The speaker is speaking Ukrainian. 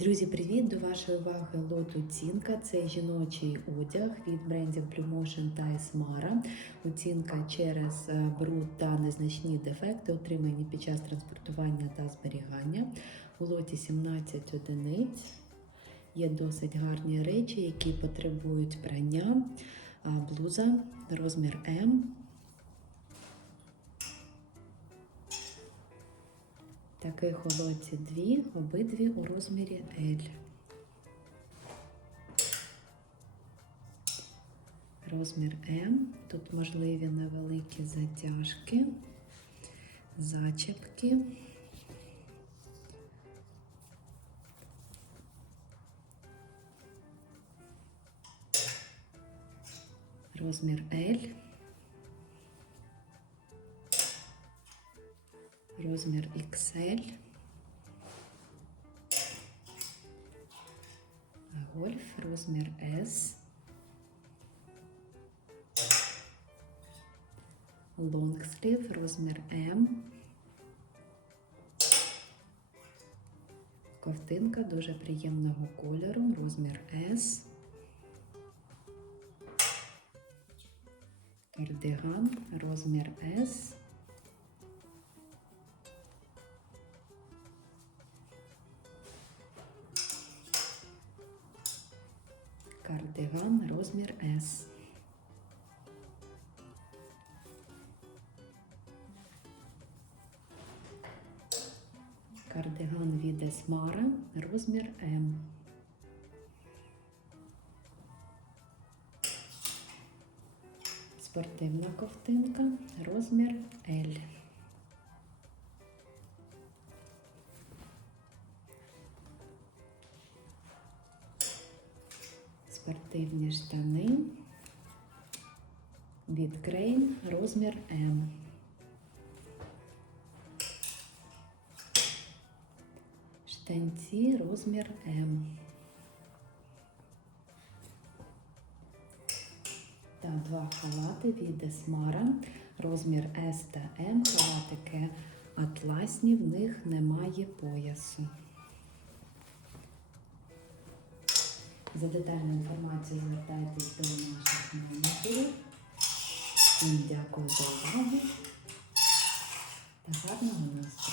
Друзі, привіт! До вашої уваги лот оцінка. Це жіночий одяг від брендів Blue Motion та Esmara. Оцінка через е, бруд та незначні дефекти, отримані під час транспортування та зберігання. У лоті 17 одиниць. Є досить гарні речі, які потребують прання. Блуза, розмір М. Таких у дві, обидві у розмірі L. Розмір М. Тут можливі невеликі затяжки, зачепки. Розмір L. Розмір XL. Гольф, розмір S. Лонгслів, розмір М. Ковтинка дуже приємного кольору, розмір S. Кардиган, розмір S. Кардиган, розмір S. Кардиган від Esmara, розмір М. Спортивна ковтинка, розмір Спортивні штани від Крейн, розмір М. Штанці, розмір М. Та два халати від Esmara, розмір S та M. Халатики атласні, в них немає поясу. За детальну інформацію звертайтесь до наших менеджерів. Дякую за увагу та гарного настрою.